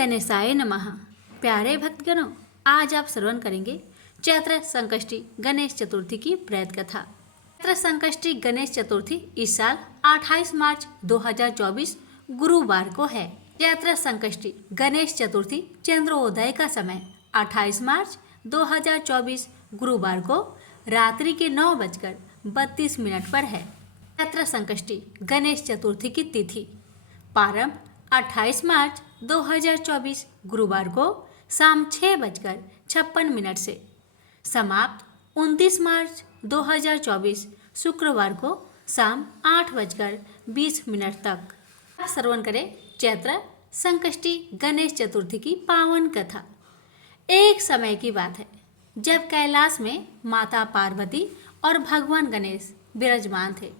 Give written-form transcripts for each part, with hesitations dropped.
गणेशाय नमः। प्यारे भक्तगणों, आज आप श्रवण करेंगे चैत्र संकष्टी गणेश चतुर्थी की प्रेत कथा। चैत्र संकष्टी गणेश चतुर्थी इस साल 28 मार्च 2024 गुरुवार को है। चैत्र संकष्टी गणेश चतुर्थी चंद्रोदय का समय 28 मार्च 2024 गुरुवार को रात्रि के 9:32 पर है। चैत्र संकष्टी गणेश चतुर्थी की तिथि प्रारंभ 28 मार्च 2024 गुरुवार को शाम 6:56 से समाप्त 29 मार्च 2024 शुक्रवार को शाम 8:20 तक। अब श्रवण करें चैत्र संकष्टी गणेश चतुर्थी की पावन कथा। एक समय की बात है जब कैलाश में माता पार्वती और भगवान गणेश विराजमान थे।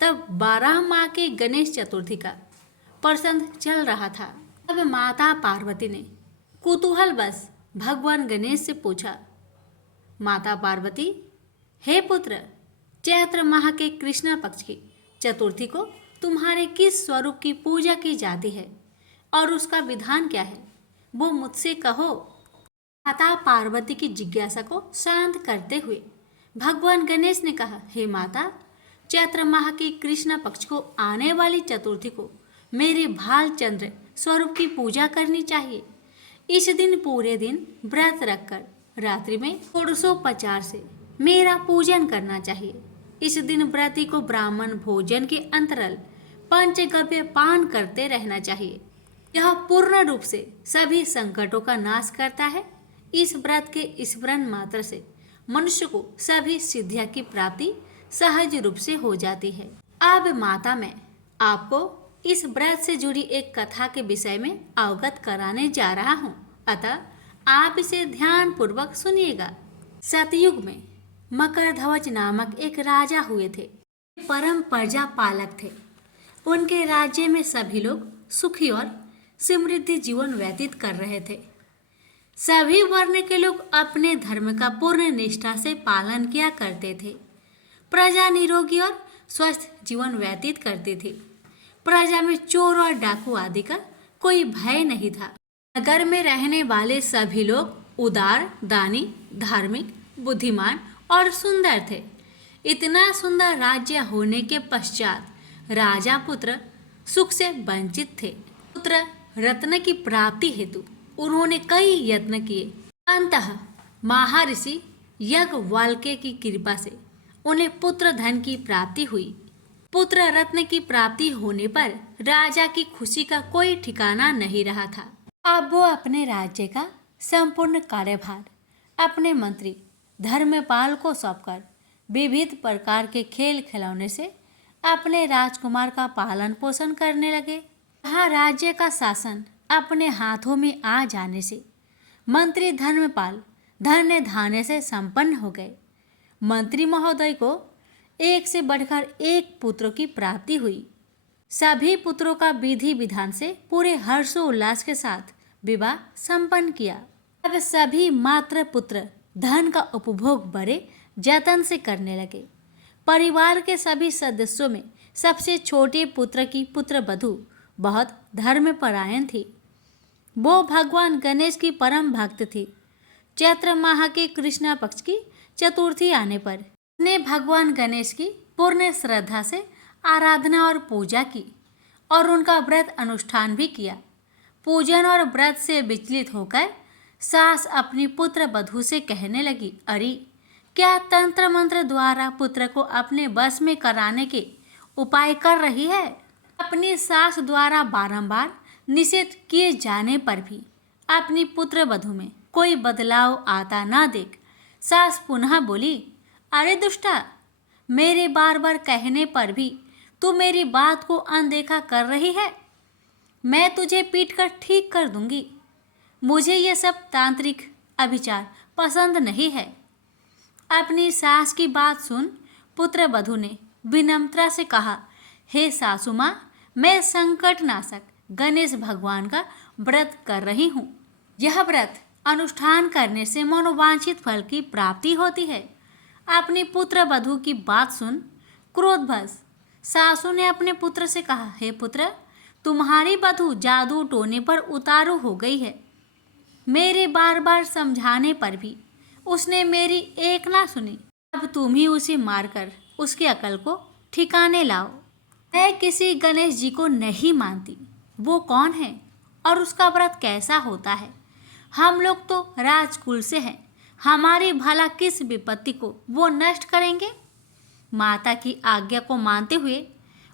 तब 12 माह के गणेश चतुर्थी का प्रसंग चल रहा था। तब माता पार्वती ने कुतूहलवश भगवान गणेश से पूछा, माता पार्वती, हे पुत्र, चैत्र माह के कृष्ण पक्ष की चतुर्थी को तुम्हारे किस स्वरूप की पूजा की जाती है और उसका विधान क्या है, वो मुझसे कहो। माता पार्वती की जिज्ञासा को शांत करते हुए भगवान गणेश ने कहा, हे माता, चैत्र माह के कृष्ण पक्ष को आने वाली चतुर्थी को मेरे भालचंद्र स्वरूप की पूजा करनी चाहिए। इस दिन पूरे दिन व्रत रखकर रात्रि में षोडशोपचार से मेरा पूजन करना चाहिए। इस दिन व्रती को ब्राह्मण भोजन के अंतराल पंचगव्य पान करते रहना चाहिए। यह पूर्ण रूप से सभी संकटों का नाश करता है। इस व्रत के स्मरण मात्र से मनुष्य को सभी सिद्धियों की प्राप्ति सहज रूप से हो जाती है। अब माता, मैं आपको इस व्रत से जुड़ी एक कथा के विषय में अवगत कराने जा रहा हूँ, अतः आप इसे ध्यान पूर्वक सुनिएगा। सतयुग में मकरध्वज नामक एक राजा हुए थे। परम प्रजा पालक थे। उनके राज्य में सभी लोग सुखी और समृद्धि जीवन व्यतीत कर रहे थे। सभी वर्ण के लोग अपने धर्म का पूर्ण निष्ठा से पालन किया करते थे। प्रजा निरोगी और स्वस्थ जीवन व्यतीत करती थी। प्रजा में चोर और डाकू आदि का कोई भय नहीं था। नगर में रहने वाले सभी लोग उदार, दानी, धार्मिक, बुद्धिमान और सुंदर थे। इतना सुंदर राज्य होने के पश्चात राजा पुत्र सुख से वंचित थे। पुत्र रत्न की प्राप्ति हेतु उन्होंने कई यत्न किए। अंततः महर्षि याज्ञवल्क्य की कृपा से उन्हें पुत्र धन की प्राप्ति हुई। पुत्र रत्न की प्राप्ति होने पर राजा की खुशी का कोई ठिकाना नहीं रहा था। अब वो अपने राज्य का संपूर्ण कार्यभार अपने मंत्री धर्मपाल को सौंपकर विविध प्रकार के खेल खिलौने से अपने राजकुमार का पालन पोषण करने लगे। यहाँ राज्य का शासन अपने हाथों में आ जाने से मंत्री धर्मपाल धन्य धान्य से संपन्न हो गए। मंत्री महोदय को एक से बढ़कर एक पुत्र की प्राप्ति हुई। सभी पुत्रों का विधि विधान से पूरे हर्षोल्लास के साथ विवाह संपन्न किया। अब सभी मात्र पुत्र धन का उपभोग बड़े जतन से करने लगे। परिवार के सभी सदस्यों में सबसे छोटे पुत्र की पुत्र वधू बहुत धर्मपरायण थी। वो भगवान गणेश की परम भक्त थी। चैत्र माह के कृष्ण पक्ष की चतुर्थी आने पर ने भगवान गणेश की पूर्ण श्रद्धा से आराधना और पूजा की और उनका व्रत अनुष्ठान भी किया। पूजन और व्रत से विचलित होकर सास अपनी पुत्र वधू से कहने लगी, अरे, क्या तंत्र मंत्र द्वारा पुत्र को अपने वश में कराने के उपाय कर रही है। अपनी सास द्वारा बारंबार निषेध किए जाने पर भी अपनी पुत्र वधू में कोई बदलाव आता न देख सास पुनः बोली, अरे दुष्टा, मेरे बार बार कहने पर भी तू मेरी बात को अनदेखा कर रही है। मैं तुझे पीट कर ठीक कर दूंगी। मुझे ये सब तांत्रिक अभिचार पसंद नहीं है। अपनी सास की बात सुन पुत्र वधू ने विनम्रता से कहा, हे सासू माँ, मैं संकटनाशक गणेश भगवान का व्रत कर रही हूँ। यह व्रत अनुष्ठान करने से मनोवांछित फल की प्राप्ति होती है। अपनी पुत्र वधू की बात सुन क्रोधवश सासू ने अपने पुत्र से कहा, हे पुत्र, तुम्हारी बधू जादू टोने पर उतारू हो गई है। मेरे बार बार समझाने पर भी उसने मेरी एक ना सुनी। अब तुम ही उसे मारकर उसकी अकल को ठिकाने लाओ। मैं किसी गणेश जी को नहीं मानती। वो कौन है और उसका व्रत कैसा होता है? हम लोग तो राजकुल से हैं। हमारी भला किस विपत्ति को वो नष्ट करेंगे? माता की आज्ञा को मानते हुए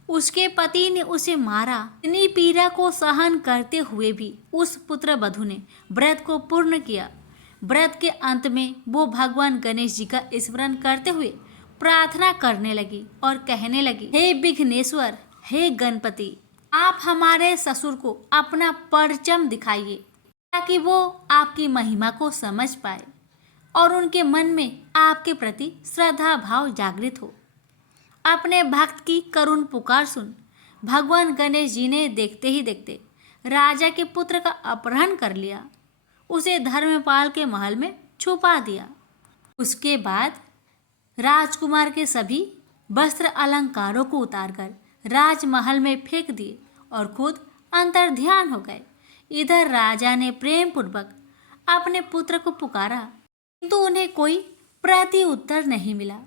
उसके पति ने उसे मारा। इतनी पीड़ा को सहन करते हुए भी उस पुत्र वधू ने व्रत को पूर्ण किया। व्रत के अंत में वो भगवान गणेश जी का स्मरण करते हुए प्रार्थना करने लगी और कहने लगी, हे विघ्नेश्वर, हे गणपति, आप हमारे ससुर को अपना परचम दिखाइए ताकि वो आपकी महिमा को समझ पाए और उनके मन में आपके प्रति श्रद्धा भाव जागृत हो। अपने भक्त की करुण पुकार सुन भगवान गणेश जी ने देखते ही देखते राजा के पुत्र का अपहरण कर लिया, उसे धर्मपाल के महल में छुपा दिया। उसके बाद राजकुमार के सभी वस्त्र अलंकारों को उतारकर राजमहल में फेंक दिए और खुद अंतर्ध्यान हो गए। इधर राजा ने प्रेम पूर्वक अपने पुत्र को पुकारा, किंतु उन्हें कोई प्रति उत्तर नहीं मिला।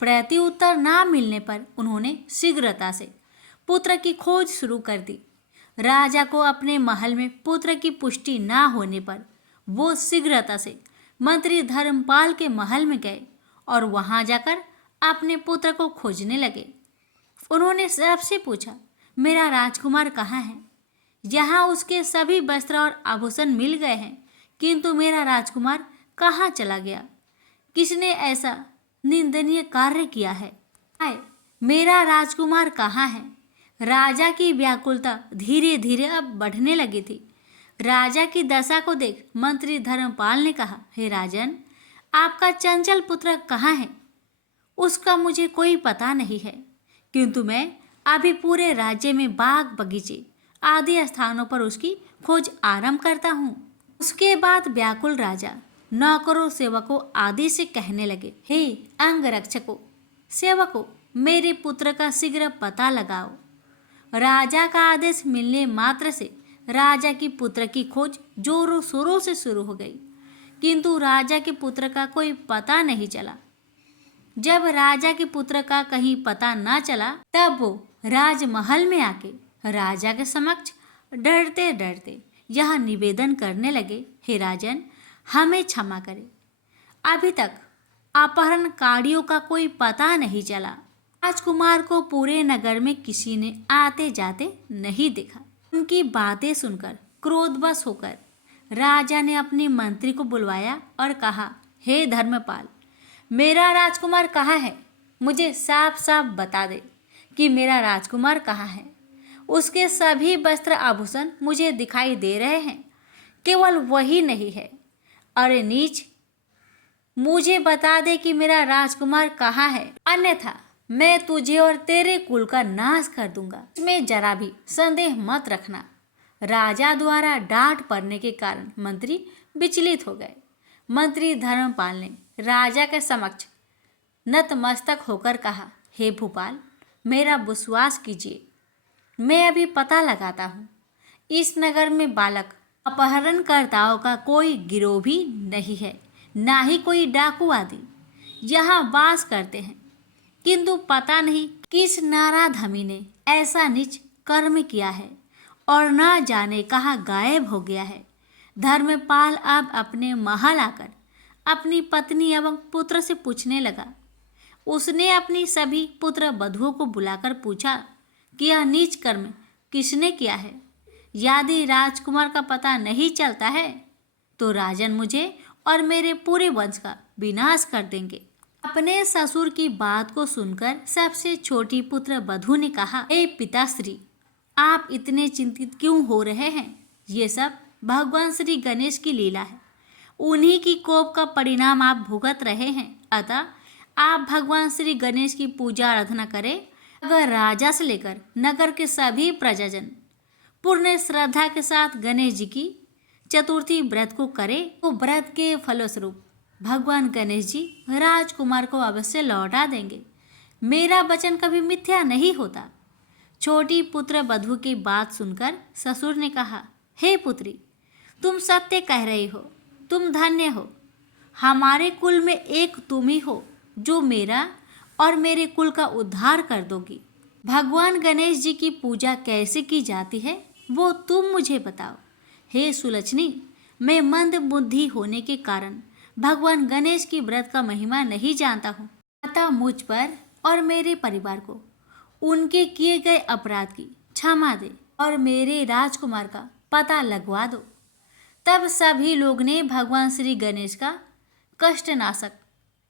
प्रति उत्तर ना मिलने पर उन्होंने शीघ्रता से पुत्र की खोज शुरू कर दी। राजा को अपने महल में पुत्र की पुष्टि ना होने पर वो शीघ्रता से मंत्री धर्मपाल के महल में गए और वहां जाकर अपने पुत्र को खोजने लगे। उन्होंने सबसे पूछा, मेरा राजकुमार कहाँ है? यहाँ उसके सभी वस्त्र और आभूषण मिल गए हैं, किंतु मेरा राजकुमार कहाँ चला गया? किसने ऐसा निंदनीय कार्य किया है? हाय, मेरा राजकुमार कहाँ है? राजा की व्याकुलता धीरे धीरे अब बढ़ने लगी थी। राजा की दशा को देख मंत्री धर्मपाल ने कहा, हे राजन, आपका चंचल पुत्र कहाँ है? उसका मुझे कोई पता नहीं है, किंतु मैं अभी पूरे राज्य में बाग बगीचे आदि स्थानों पर उसकी खोज आरंभ करता हूँ। उसके बाद व्याकुल राजा नौकरों सेवकों आदि से कहने लगे, हे अंगरक्षकों, सेवकों, मेरे पुत्र का शीघ्र पता लगाओ। राजा का आदेश मिलने मात्र से राजा की पुत्र की खोज जोरों शोरों से शुरू हो गई, किंतु राजा के पुत्र का कोई पता नहीं चला। जब राजा के पुत्र का कहीं पता ना चला, तब वो राजमहल में आके राजा के समक्ष डरते डरते यह निवेदन करने लगे, हे राजन, हमें क्षमा करें। अभी तक अपहरणकारियों का कोई पता नहीं चला। राजकुमार को पूरे नगर में किसी ने आते जाते नहीं देखा। उनकी बातें सुनकर क्रोधवश होकर राजा ने अपने मंत्री को बुलवाया और कहा, हे धर्मपाल, मेरा राजकुमार कहाँ है? मुझे साफ साफ बता दे कि मेरा राजकुमार कहाँ है। उसके सभी वस्त्र आभूषण मुझे दिखाई दे रहे हैं, केवल वही नहीं है। अरे नीच, मुझे बता दे कि मेरा राजकुमार कहाँ है, अन्यथा मैं तुझे और तेरे कुल का नाश कर दूंगा। इसमें जरा भी संदेह मत रखना। राजा द्वारा डांट पड़ने के कारण मंत्री विचलित हो गए। मंत्री धर्मपाल ने राजा के समक्ष नतमस्तक होकर कहा, हे भूपाल, मेरा विश्वास कीजिए, मैं अभी पता लगाता हूँ। इस नगर में बालक अपहरणकर्ताओं का कोई गिरोह भी नहीं है, ना ही कोई डाकू आदि यहाँ वास करते हैं, किंतु पता नहीं किस नाराधमी ने ऐसा नीच कर्म किया है और ना जाने कहाँ गायब हो गया है। धर्मपाल अब अपने महल आकर अपनी पत्नी एवं पुत्र से पूछने लगा। उसने अपनी सभी पुत्र वधुओं को बुलाकर पूछा कि यह नीच कर्म किसने किया है। यदि राजकुमार का पता नहीं चलता है तो राजन मुझे और मेरे पूरे वंश का विनाश कर देंगे। अपने ससुर की बात को सुनकर सबसे छोटी पुत्र वधु ने कहा, हे पिताश्री, आप इतने चिंतित क्यों हो रहे हैं? ये सब भगवान श्री गणेश की लीला है। उन्हीं की कोप का परिणाम आप भुगत रहे हैं। अतः आप भगवान श्री गणेश की पूजा आराधना करें। अगर राजा से लेकर नगर के सभी प्रजाजन पूर्ण श्रद्धा के साथ गणेश जी की चतुर्थी व्रत को करें तो व्रत के फलस्वरूप भगवान गणेश जी राजकुमार को अवश्य लौटा देंगे। मेरा वचन कभी मिथ्या नहीं होता। छोटी पुत्र वधू की बात सुनकर ससुर ने कहा, हे पुत्री, तुम सत्य कह रही हो, तुम धन्य हो। हमारे कुल में एक तुम ही हो जो मेरा और मेरे कुल का उद्धार कर दोगी। भगवान गणेश जी की पूजा कैसे की जाती है वो तुम मुझे बताओ। हे सुलक्षणी, मैं मंद बुद्धि होने के कारण भगवान गणेश की व्रत का महिमा नहीं जानता हूँ। अतः मुझ पर और मेरे परिवार को उनके किए गए अपराध की क्षमा दे और मेरे राजकुमार का पता लगवा दो। तब सभी लोग ने भगवान श्री गणेश का कष्टनाशक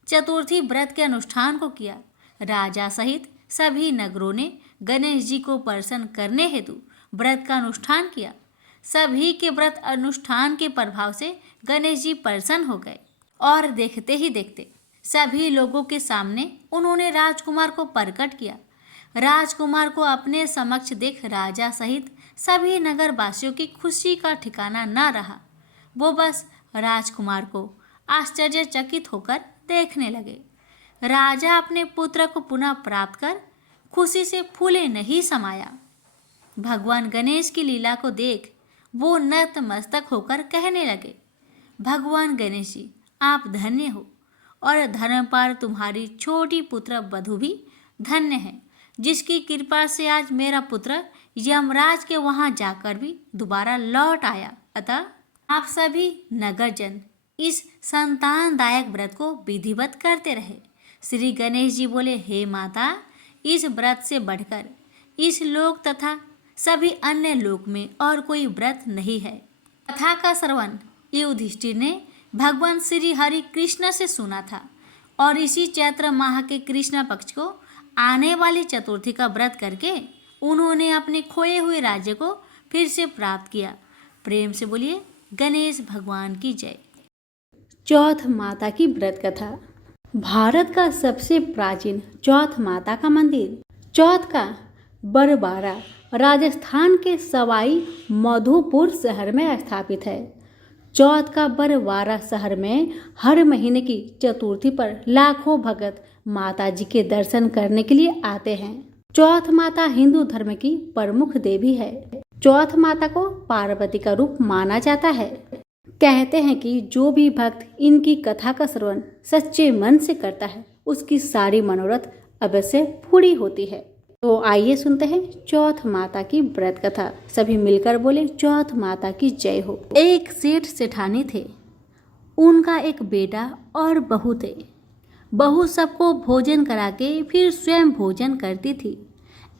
चतुर्थी व्रत के अनुष्ठान को किया। राजा सहित सभी नगरों ने गणेश जी को प्रसन्न करने हेतु व्रत का अनुष्ठान किया। सभी के व्रत अनुष्ठान के प्रभाव से गणेश जी प्रसन्न हो गए और देखते ही देखते सभी लोगों के सामने उन्होंने राजकुमार को प्रकट किया। राजकुमार को अपने समक्ष देख राजा सहित सभी नगर वासियों की खुशी का ठिकाना न रहा। वो बस राजकुमार को आश्चर्यचकित होकर देखने लगे। राजा अपने पुत्र को पुनः प्राप्त कर खुशी से फूले नहीं समाया। भगवान गणेश की लीला को देख वो नतमस्तक होकर कहने लगे, भगवान गणेश जी, आप धन्य हो और धर्मपाल तुम्हारी छोटी पुत्र वधू भी धन्य है, जिसकी कृपा से आज मेरा पुत्र यमराज के वहाँ जाकर भी दोबारा लौट आया। अतः आप सभी नगरजन इस संतानदायक व्रत को विधिवत करते रहे। श्री गणेश जी बोले, हे माता, इस व्रत से बढ़कर इस लोक तथा सभी अन्य लोक में और कोई व्रत नहीं है। कथा का श्रवण युधिष्ठिर ने भगवान श्री हरि कृष्ण से सुना था और इसी चैत्र माह के कृष्ण पक्ष को आने वाली चतुर्थी का व्रत करके उन्होंने अपने खोए हुए राज्य को फिर से प्राप्त किया। प्रेम से बोलिए गणेश भगवान की जय। चौथ माता की व्रत कथा। भारत का सबसे प्राचीन चौथ माता का मंदिर चौथ का बरबारा राजस्थान के सवाई माधोपुर शहर में स्थापित है। चौथ का बरवारा शहर में हर महीने की चतुर्थी पर लाखों भक्त माता जी के दर्शन करने के लिए आते हैं। चौथ माता हिंदू धर्म की प्रमुख देवी है। चौथ माता को पार्वती का रूप माना जाता है। कहते हैं कि जो भी भक्त इनकी कथा का श्रवण सच्चे मन से करता है उसकी सारी मनोरथ अवश्य पूरी होती है। तो आइए सुनते हैं चौथ माता की व्रत कथा। सभी मिलकर बोले, चौथ माता की जय हो। एक सेठ सेठानी थे। उनका एक बेटा और बहू थे। बहू सबको भोजन करा के फिर स्वयं भोजन करती थी।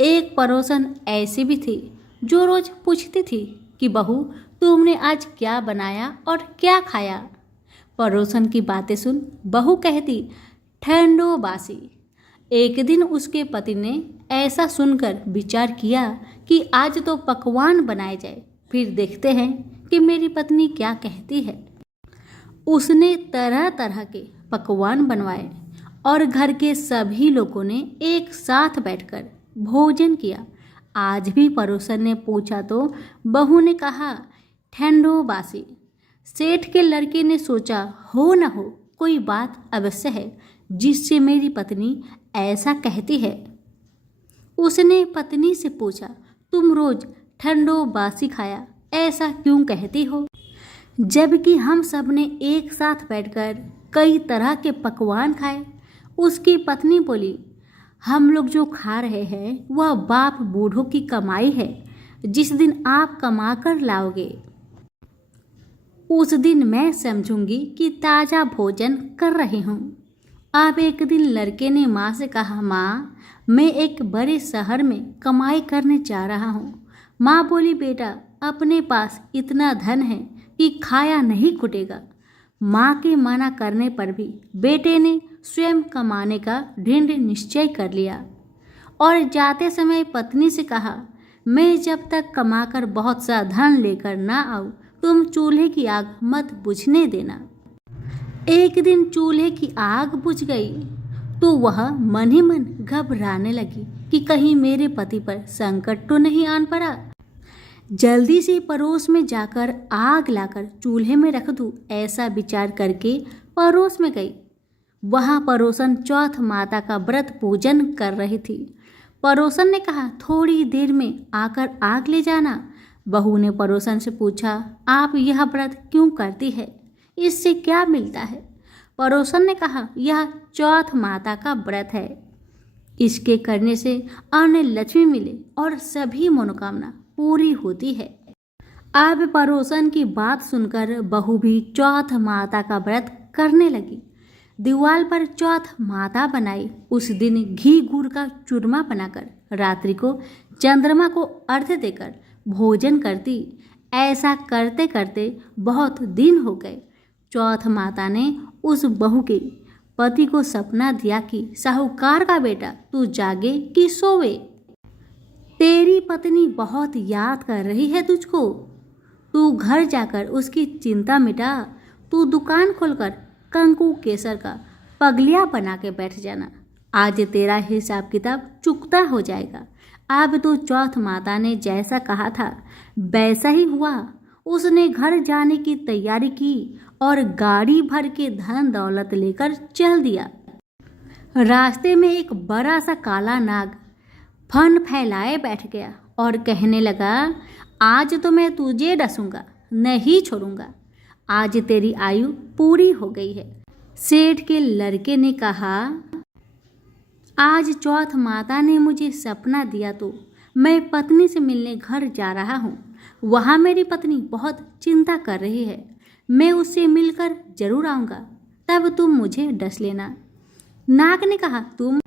एक पड़ोसन ऐसी भी थी जो रोज पूछती थी कि बहू, तुमने आज क्या बनाया और क्या खाया। पड़ोसन की बातें सुन बहू कहती, ठंडो बासी। एक दिन उसके पति ने ऐसा सुनकर विचार किया कि आज तो पकवान बनाए जाए, फिर देखते हैं कि मेरी पत्नी क्या कहती है। उसने तरह तरह के पकवान बनवाए और घर के सभी लोगों ने एक साथ बैठकर भोजन किया। आज भी पड़ोसन ने पूछा तो बहू ने कहा, ठंडो बासी। सेठ के लड़के ने सोचा, हो न हो कोई बात अवश्य है जिससे मेरी पत्नी ऐसा कहती है। उसने पत्नी से पूछा, तुम रोज ठंडो बासी खाया ऐसा क्यों कहती हो, जबकि हम सब ने एक साथ बैठकर कई तरह के पकवान खाए। उसकी पत्नी बोली, हम लोग जो खा रहे हैं वह बाप बूढ़ों की कमाई है। जिस दिन आप कमा कर लाओगे उस दिन मैं समझूंगी कि ताज़ा भोजन कर रही हूँ। अब एक दिन लड़के ने माँ से कहा, माँ, मैं एक बड़े शहर में कमाई करने जा रहा हूँ। माँ बोली, बेटा, अपने पास इतना धन है कि खाया नहीं खुटेगा। माँ के मना करने पर भी बेटे ने स्वयं कमाने का दृढ़ निश्चय कर लिया और जाते समय पत्नी से कहा, मैं जब तक कमाकर बहुत सा धन लेकर ना आऊँ तुम चूल्हे की आग मत बुझने देना। एक दिन चूल्हे की आग बुझ गई तो वह मन ही मन घबराने लगी कि कहीं मेरे पति पर संकट तो नहीं आन पड़ा। जल्दी से पड़ोस में जाकर आग लाकर चूल्हे में रख दूं, ऐसा विचार करके पड़ोस में गई। वहाँ पड़ोसन चौथ माता का व्रत पूजन कर रही थी। पड़ोसन ने कहा, थोड़ी देर में आकर आग ले जाना। बहू ने पड़ोसन से पूछा, आप यह व्रत क्यों करती है, इससे क्या मिलता है? पड़ोसन ने कहा, यह चौथ माता का व्रत है, इसके करने से अन्न लक्ष्मी मिले और सभी मनोकामना पूरी होती है। अब पड़ोसन की बात सुनकर बहू भी चौथ माता का व्रत करने लगी। दीवार पर चौथ माता बनाई। उस दिन घी गुड़ का चूरमा बनाकर रात्रि को चंद्रमा को अर्घ्य देकर भोजन करती। ऐसा करते करते बहुत दिन हो गए। चौथ माता ने उस बहू के पति को सपना दिया कि साहूकार का बेटा तू जागे कि सोवे, तेरी पत्नी बहुत याद कर रही है तुझको, तू घर जाकर उसकी चिंता मिटा, तू दुकान खोलकर कंकु केसर का पगलिया बना के बैठ जाना, आज तेरा हिसाब किताब चुकता हो जाएगा। अब तो चौथ माता ने जैसा कहा था वैसा ही हुआ। उसने घर जाने की तैयारी की और गाड़ी भर के धन दौलत लेकर चल दिया। रास्ते में एक बड़ा सा काला नाग फन फैलाए बैठ गया और कहने लगा, आज तो मैं तुझे डसूंगा, नहीं छोड़ूंगा, आज तेरी आयु पूरी हो गई है। सेठ के लड़के ने कहा, आज चौथ माता ने मुझे सपना दिया तो मैं पत्नी से मिलने घर जा रहा हूँ। वहाँ मेरी पत्नी बहुत चिंता कर रही है, मैं उससे मिलकर जरूर आऊँगा, तब तुम मुझे डस लेना। नाग ने कहा, तुम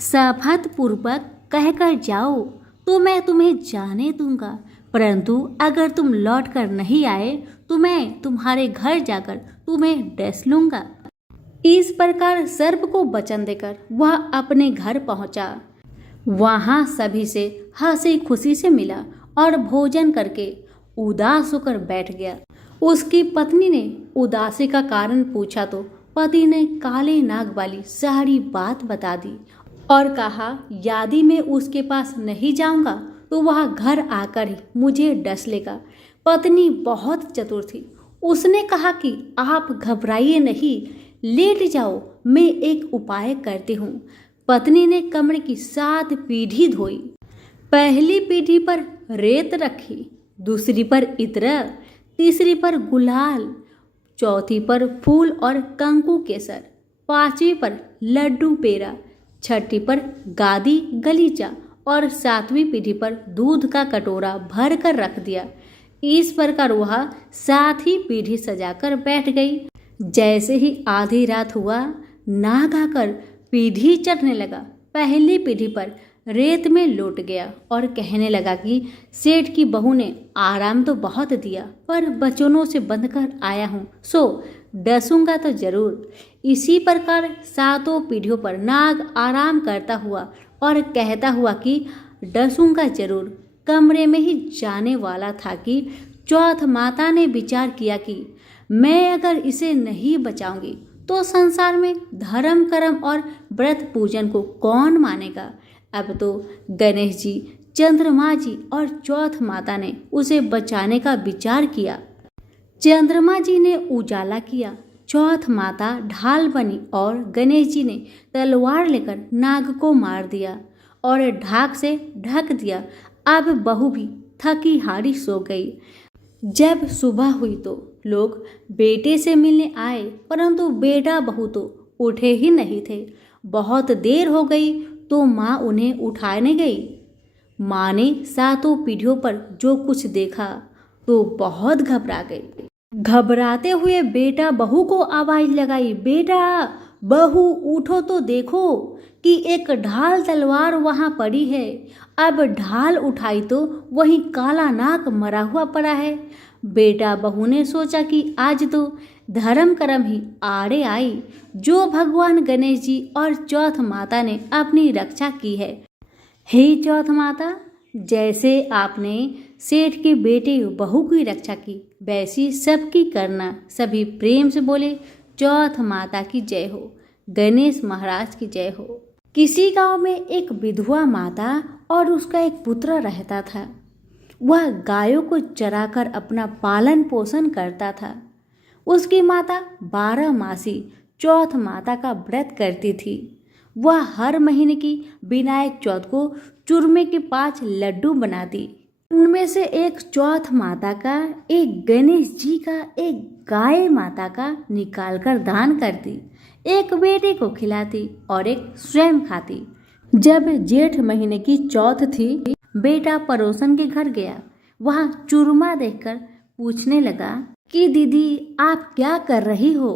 शपथ पूर्वक कहकर जाओ तो मैं तुम्हें जाने दूंगा, परंतु अगर तुम लौट कर नहीं आए तो मैं तुम्हारे घर जाकर तुम्हें डस लूंगा। इस प्रकार सर्प को वचन देकर वह अपने घर पहुंचा। वहां सभी से हंसी खुशी से मिला और भोजन करके उदास होकर बैठ गया। उसकी पत्नी ने उदासी का कारण पूछा तो पति ने काले नाग वाली सारी बात बता दी और कहा, यदि मैं उसके पास नहीं जाऊंगा तो वह घर आकर ही मुझे डस लेगा। पत्नी बहुत चतुर थी। उसने कहा कि आप घबराइए नहीं, लेट जाओ, मैं एक उपाय करती हूँ। पत्नी ने कमरे की 7 पीढ़ी धोई। पहली पीढ़ी पर रेत रखी, दूसरी पर इत्र, तीसरी पर गुलाल, चौथी पर फूल और कंकु केसर, पांचवी पर लड्डू पेड़ा, छठी पर गादी गलीचा और 7वीं पीढ़ी पर दूध का कटोरा भर कर रख दिया। इस प्रकार वह 7 ही पीढ़ी सजाकर बैठ गई। जैसे ही आधी रात हुआ, नाग आकर पीढ़ी चढ़ने लगा। पहली पीढ़ी पर रेत में लौट गया और कहने लगा कि सेठ की बहू ने आराम तो बहुत दिया, पर बचनों से बंध कर आया हूँ, सो डसूंगा तो जरूर। इसी प्रकार 7 पीढ़ियों पर नाग आराम करता हुआ और कहता हुआ कि डसूंगा जरूर कमरे में ही जाने वाला था कि चौथ माता ने विचार किया कि मैं अगर इसे नहीं बचाऊंगी तो संसार में धर्म कर्म और व्रत पूजन को कौन मानेगा। अब तो गणेश जी, चंद्रमा जी और चौथ माता ने उसे बचाने का विचार किया। चंद्रमा जी ने उजाला किया, चौथ माता ढाल बनी और गणेश जी ने तलवार लेकर नाग को मार दिया और ढाक से ढक दिया। अब बहू भी थकी हारी सो गई। जब सुबह हुई तो लोग बेटे से मिलने आए, परंतु बेटा बहू तो उठे ही नहीं थे। बहुत देर हो गई तो माँ उन्हें उठाने गई। माँ ने 7 पीढ़ियों पर जो कुछ देखा तो बहुत घबरा गई। घबराते हुए बेटा बहू को आवाज लगाई, बेटा बहू उठो तो देखो कि एक ढाल तलवार वहां पड़ी है। अब ढाल उठाई तो वहीं काला नाग मरा हुआ पड़ा है। बेटा बहू ने सोचा कि आज तो धर्म कर्म ही आड़े आई, जो भगवान गणेश जी और चौथ माता ने अपनी रक्षा की है। हे चौथ माता, जैसे आपने सेठ के बेटे बहू की रक्षा की, वैसी सबकी करना। सभी प्रेम से बोले, चौथ माता की जय हो, गणेश महाराज की जय हो। किसी गांव में एक विधवा माता और उसका एक पुत्र रहता था। वह गायों को चराकर अपना पालन पोषण करता था। उसकी माता 12 मासी चौथ माता का व्रत करती थी। वह हर महीने की विनायक चौथ को चूरमे के 5 लड्डू बना दी। उनमें से एक चौथ माता का, एक गणेश जी का, एक गाय माता का निकालकर दान कर दी, एक बेटे को खिलाती और एक स्वयं खाती। जब जेठ महीने की चौथ थी, बेटा पड़ोसन के घर गया। वहां चूरमा देखकर पूछने लगा कि दीदी आप क्या कर रही हो?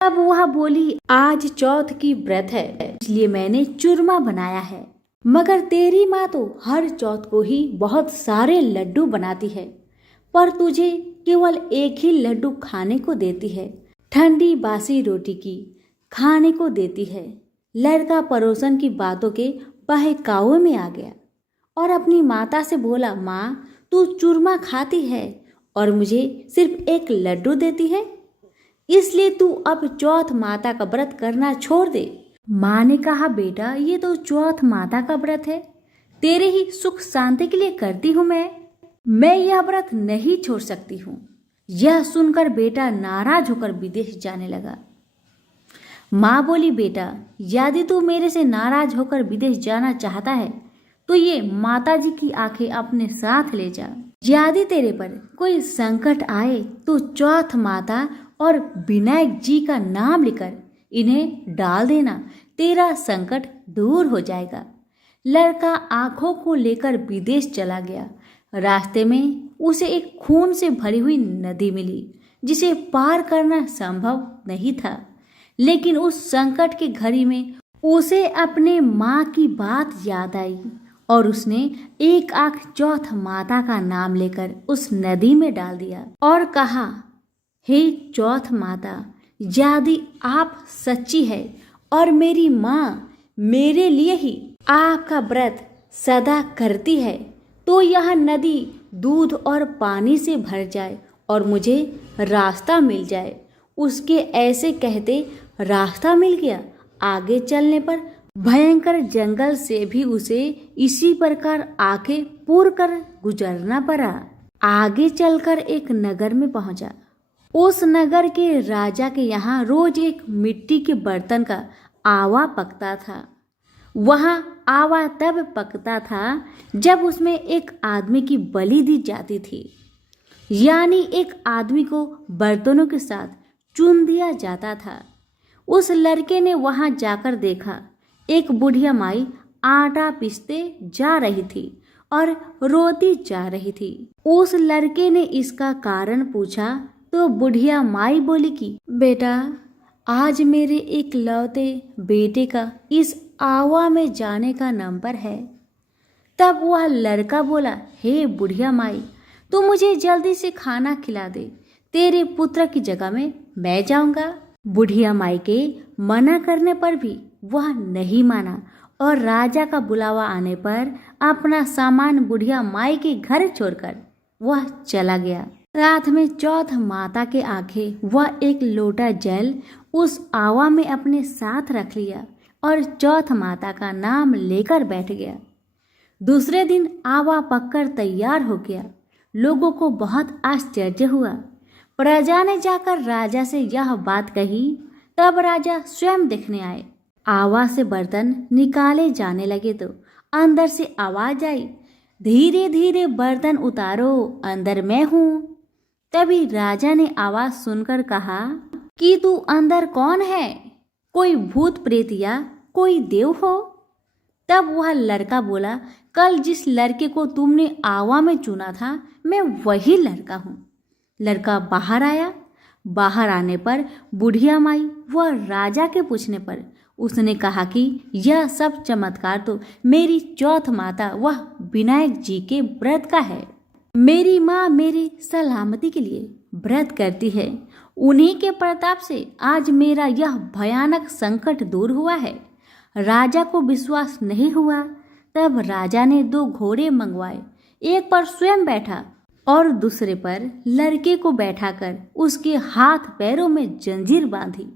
तब वह बोली, आज चौथ की व्रत है, इसलिए मैंने चूरमा बनाया है। मगर तेरी माँ तो हर चौथ को ही बहुत सारे लड्डू बनाती है, पर तुझे केवल एक ही लड्डू खाने को देती है। ठंडी बासी रोटी की खाने को देती है। लड़का पड़ोसन की बातों के बहकावे में आ गया और अपनी माता से बोला, माँ तू चूरमा खाती है और मुझे सिर्फ एक लड्डू देती है, इसलिए तू अब चौथ माता का व्रत करना छोड़ दे। माँ ने कहा, बेटा ये तो चौथ माता का व्रत है, तेरे ही सुख शांति के लिए करती हूँ मैं यह व्रत नहीं छोड़ सकती हूँ। यह सुनकर बेटा नाराज होकर विदेश जाने लगा। माँ बोली, बेटा यदि तू मेरे से नाराज होकर विदेश जाना चाहता है तो ये माता जी की आंखें अपने साथ ले जा। यदि तेरे पर कोई संकट आए तो चौथ माता और विनायक जी का नाम लेकर इन्हें डाल देना, तेरा संकट दूर हो जाएगा। लड़का आंखों को लेकर विदेश चला गया। रास्ते में उसे एक खून से भरी हुई नदी मिली जिसे पार करना संभव नहीं था, लेकिन उस संकट की घड़ी में उसे अपने माँ की बात याद आई और उसने एक आंख चौथ माता का नाम लेकर उस नदी में डाल दिया और कहा, हे चौथ माता, यदि आप सच्ची है और मेरी माँ मेरे लिए ही आपका व्रत सदा करती है तो यह नदी दूध और पानी से भर जाए और मुझे रास्ता मिल जाए। उसके ऐसे कहते रास्ता मिल गया। आगे चलने पर भयंकर जंगल से भी उसे इसी प्रकार आंखें पूर कर गुजरना पड़ा। आगे चलकर एक नगर में पहुंचा। उस नगर के राजा के यहाँ रोज एक मिट्टी के बर्तन का आवा पकता था। वहाँ आवा तब पकता था जब उसमें एक आदमी की बलि दी जाती थी, यानी एक आदमी को बर्तनों के साथ चुन दिया जाता था। उस लड़के ने वहाँ जाकर देखा, एक बुढ़िया माई आटा पीसते जा रही थी और रोती जा रही थी। उस लड़के ने इसका कारण पूछा तो बुढ़िया माई बोली कि बेटा, आज मेरे इकलौते बेटे का इस आवा में जाने का नंबर है। तब वह लड़का बोला, हे बुढ़िया माई, तू मुझे जल्दी से खाना खिला दे, तेरे पुत्र की जगह में मैं जाऊंगा। बुढ़िया माई के मना करने पर भी वह नहीं माना और राजा का बुलावा आने पर अपना सामान बुढ़िया माई के घर छोड़कर वह चला गया। रात में चौथ माता के आंखें वह एक लोटा जल उस आवा में अपने साथ रख लिया और चौथ माता का नाम लेकर बैठ गया। दूसरे दिन आवा पककर तैयार हो गया। लोगों को बहुत आश्चर्य हुआ। प्रजा ने जाकर राजा से यह बात कही। तब राजा स्वयं देखने आए। आवा से बर्तन निकाले जाने लगे तो अंदर से आवाज आई, धीरे धीरे बर्तन उतारो, अंदर मैं हूँ। तभी राजा ने आवाज सुनकर कहा कि तू अंदर कौन है? कोई भूत प्रेत या कोई देव हो? तब वह लड़का बोला, कल जिस लड़के को तुमने आवा में चुना था मैं वही लड़का हूँ। लड़का बाहर आया। बाहर आने पर बुढ़िया माई वह राजा के पूछने पर उसने कहा कि यह सब चमत्कार तो मेरी चौथ माता वह विनायक जी के व्रत का है। मेरी माँ मेरी सलामती के लिए व्रत करती है। उन्हीं के प्रताप से आज मेरा यह भयानक संकट दूर हुआ है। राजा को विश्वास नहीं हुआ। तब राजा ने 2 घोड़े मंगवाए। एक पर स्वयं बैठा और दूसरे पर लड़के को बैठाकर उसके हाथ पैरों में जंजीर बांधी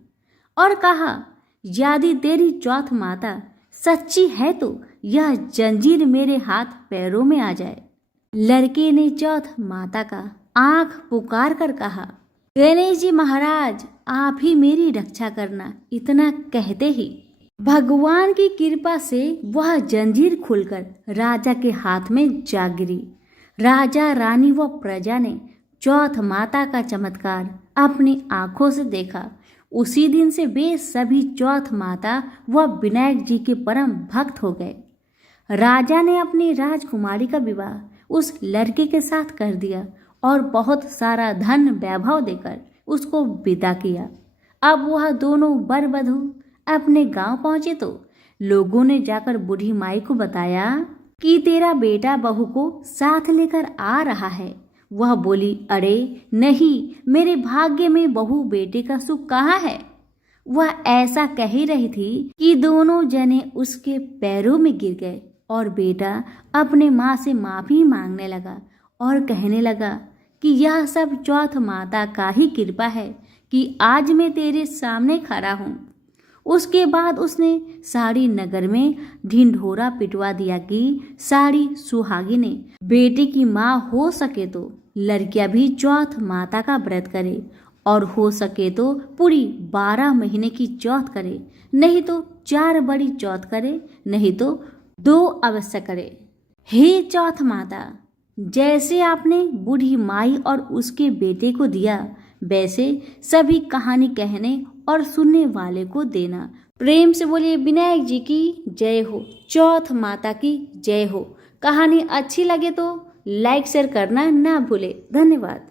और कहा, यदि तेरी चौथ माता सच्ची है तो यह जंजीर मेरे हाथ पैरों में आ जाए। लड़के ने चौथ माता का आंख पुकार कर कहा, गणेश जी महाराज, आप ही मेरी रक्षा करना। इतना कहते ही भगवान की कृपा से वह जंजीर खुलकर राजा के हाथ में जा गिरी। राजा, रानी व प्रजा ने चौथ माता का चमत्कार अपनी आंखों से देखा। उसी दिन से वे सभी चौथ माता व विनायक जी के परम भक्त हो गए। राजा ने अपनी राजकुमारी का विवाह उस लड़के के साथ कर दिया और बहुत सारा धन वैभव देकर उसको विदा किया। अब वह दोनों वर वधू अपने गांव पहुंचे तो लोगों ने जाकर बूढ़ी माई को बताया कि तेरा बेटा बहू को साथ लेकर आ रहा है। वह बोली, अरे नहीं, मेरे भाग्य में बहू बेटे का सुख कहाँ है। वह ऐसा कह ही रही थी कि दोनों जने उसके पैरों में गिर गए और बेटा अपने माँ से माफी मांगने लगा और कहने लगा कि यह सब चौथ माता का ही कृपा है कि आज मैं तेरे सामने खड़ा हूँ। उसके बाद उसने सारी नगर में ढिंढोरा पिटवा दिया कि सारी सुहागिनें बेटे की माँ हो सके तो लड़कियां भी चौथ माता का व्रत करे और हो सके तो पूरी 12 महीने की चौथ करे, नहीं तो 4 बड़ी चौथ करे, नहीं तो 2 अवश्य करे। हे चौथ माता, जैसे आपने बूढ़ी माई और उसके बेटे को दिया वैसे सभी कहानी कहने और सुनने वाले को देना। प्रेम से बोलिए विनायक जी की जय हो, चौथ माता की जय हो। कहानी अच्छी लगे तो लाइक शेयर करना ना भूले। धन्यवाद।